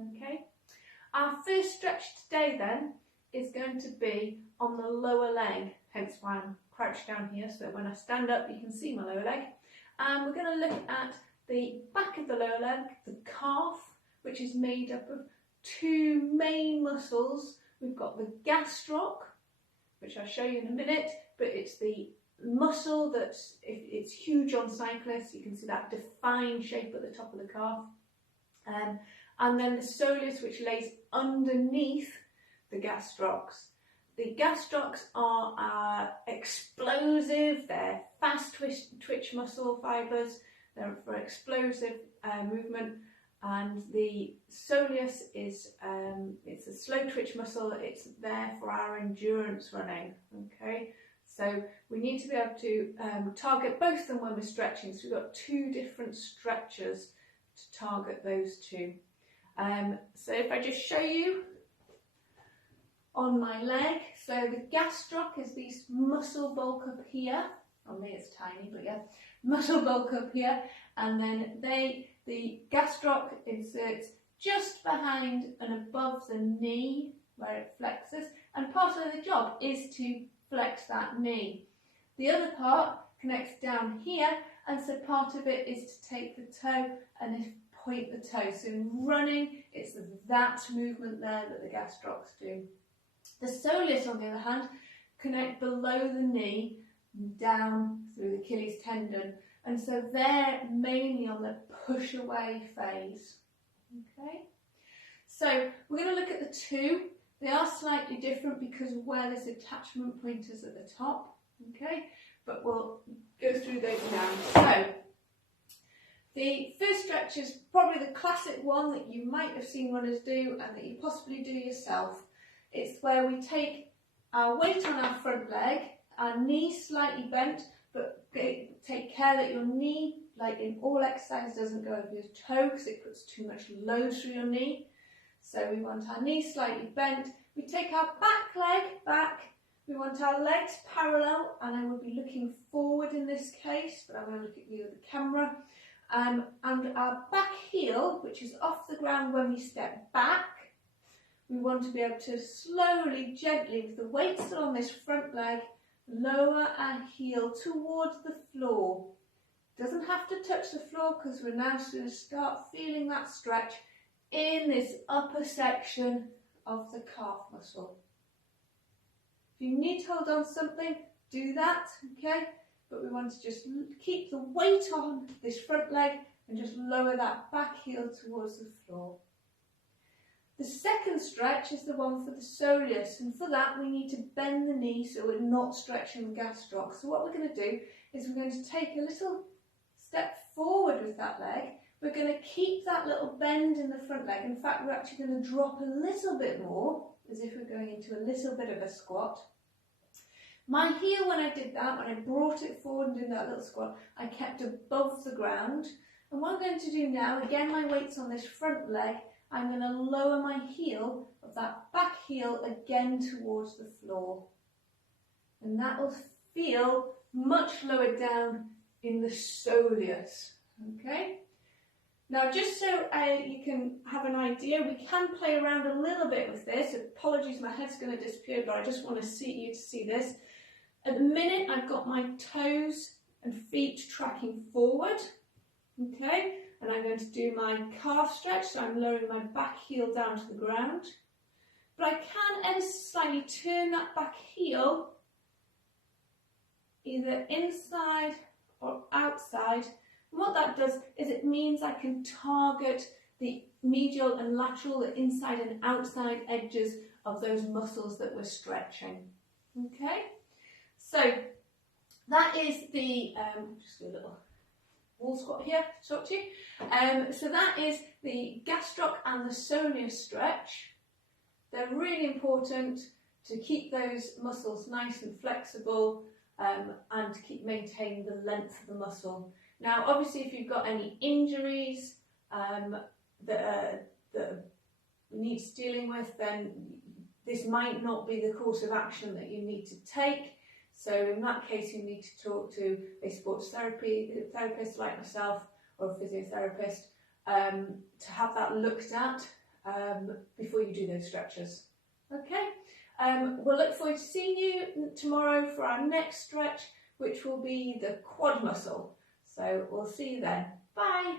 Okay, our first stretch today then is going to be on the lower leg, hence why I'm crouched down here, so when I stand up you can see my lower leg. And we're going to look at the back of the lower leg, the calf, which is made up of two main muscles. We've got the gastoc, which I'll show you in a minute, but it's the muscle it's huge on cyclists. You can see that defined shape at the top of the calf. And then the soleus, which lays underneath the gastrocs. The gastrocs are explosive, they're fast twitch muscle fibres, they're for explosive movement, and the soleus is it's a slow twitch muscle. It's there for our endurance running. Okay, so we need to be able to target both of them when we're stretching. So we've got two different stretchers to target those two. So if I just show you on my leg, so the gastroc is this muscle bulk up here. On me it's tiny, but yeah, muscle bulk up here, and then the gastroc inserts just behind and above the knee where it flexes, and part of the job is to flex that knee. The other part connects down here, and so part of it is to take the toe and point the toe. So in running, it's that movement there that the gastrocs do. The soleus, on the other hand, connect below the knee down through the Achilles tendon, and so they're mainly on the push away phase. Okay, so we're going to look at the two. They are slightly different because of where this attachment point is at the top. Okay, but we'll go through those now. So the first stretch is probably the classic one that you might have seen runners do and that you possibly do yourself. It's where we take our weight on our front leg, our knee slightly bent, but take care that your knee, like in all exercise, doesn't go over your toe because it puts too much load through your knee. So we want our knee slightly bent. We take our back leg back. We want our legs parallel, and I will be looking forward in this case, but I'm going to look at you with the camera. And our back heel, which is off the ground when we step back, we want to be able to slowly, gently, with the weight still on this front leg, lower our heel towards the floor. Doesn't have to touch the floor because we're now going to start feeling that stretch in this upper section of the calf muscle. If you need to hold on to something, do that, okay? But we want to just keep the weight on this front leg and just lower that back heel towards the floor. The second stretch is the one for the soleus, and for that we need to bend the knee so we're not stretching the gastroc. So what we're going to do is we're going to take a little step forward with that leg. We're going to keep that little bend in the front leg. In fact, we're actually going to drop a little bit more, as if we're going into a little bit of a squat. My heel, when I did that, when I brought it forward and did that little squat, I kept above the ground. And what I'm going to do now, again, my weight's on this front leg, I'm going to lower my heel of that back heel again towards the floor. And that will feel much lower down in the soleus. Okay? Now, just so you can have an idea, we can play around a little bit with this. Apologies, my head's going to disappear, but I just want to see this. At the minute, I've got my toes and feet tracking forward. Okay? And I'm going to do my calf stretch, so I'm lowering my back heel down to the ground. But I can ever slightly turn that back heel either inside or outside. And what that does is it means I can target the medial and lateral, the inside and outside edges of those muscles that we're stretching. Okay? So that is the, just do a little wall squat here to talk to you. So that is the gastroc and the soleus stretch. They're really important to keep those muscles nice and flexible and to keep maintaining the length of the muscle. Now, obviously, if you've got any injuries that needs dealing with, then this might not be the course of action that you need to take. So in that case, you need to talk to a sports therapist like myself or a physiotherapist to have that looked at before you do those stretches. Okay, we'll look forward to seeing you tomorrow for our next stretch, which will be the quad muscle. So we'll see you then. Bye.